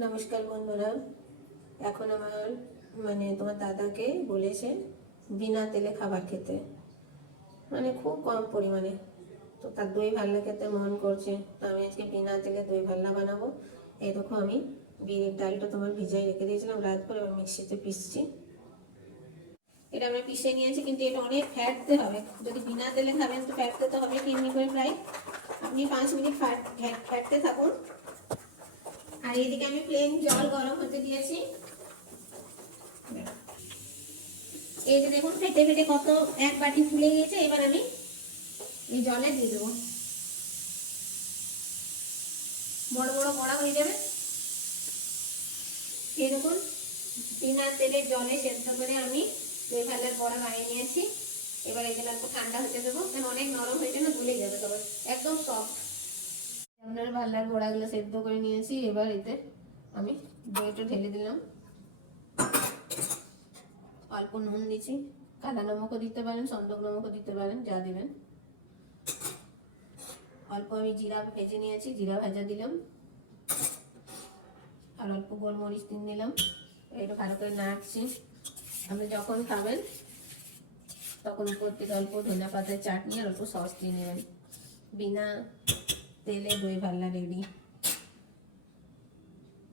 নমস্কার বন্ধুরা। এখন আমার তোমার দাদাকে বলেছে বিনা তেলে খাবার খেতে, খুব কম পরিমাণে। তো তার দই ভাল্লা খেতে মন করছে, তো আমি আজকে বিনা তেলে দই ভাল্লা বানাবো। এই দেখো, আমি বিউলির ডালটা তোমার ভিজাই রেখে দিয়েছিলাম রাত করে, আমি মিক্সিতে পিসছি। এটা আমরা পিষে নিয়েছি, কিন্তু এটা অনেক ফ্যাটতে হবে। যদি বিনা তেলে খাবেন তো ফ্যাটতে তো হবে কিডনি করে প্রায়। আপনি 5 মিনিট ফ্যাটতে থাকুন। আর এইদিকে আমি প্লেন জল গরম হতে দিয়েছি। এই যে দেখুন, ফেটে ফেটে কত এক বাটি ফুলে গিয়েছে। এবার আমি এই জলে দিয়ে দেবো, বড় বড় বড়া হয়ে যাবে। এই দেখুন, বিনা তেলের জলে সেদ্ধ করে আমি দই ভাল্লার বড়া বানিয়ে নিয়েছি। এবার এই একটু ঠান্ডা হতে দেবো, কারণ অনেক নরম হয়েছে না, গলে যাবে তবে একদম সফট। আপনার ভাল্লার বড়াগুলো সেদ্ধ করে নিয়েছি। এবার এতে আমি দইটা ঢেলে দিলাম, অল্প নুন দিচ্ছি, কালা নমকও দিতে পারেন, সন্দক নমকও দিতে পারেন, যা দিবেন। অল্প আমি জিরা ভেজে নিয়েছি, জিরা ভাজা দিলাম, আর অল্প গোলমরিচ দিলাম। এটা ভালো করে নাড়ছি। আপনি যখন খাবেন তখন উপর থেকে অল্প ধনিয়া পাতার চাটনি আর অল্প সস দিয়ে নেবেন। বিনা তেলে দই ভাল্লা রেডি।